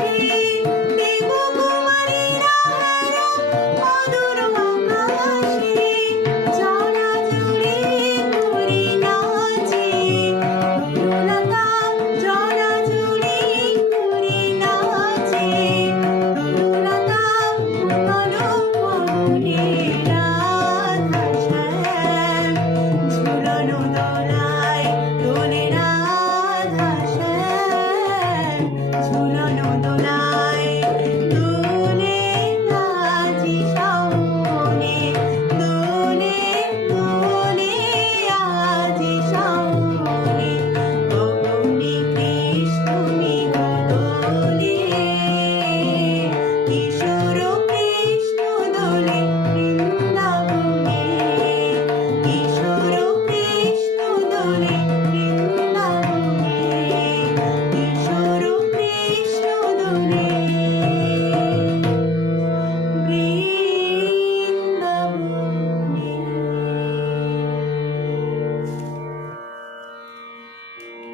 Thank you.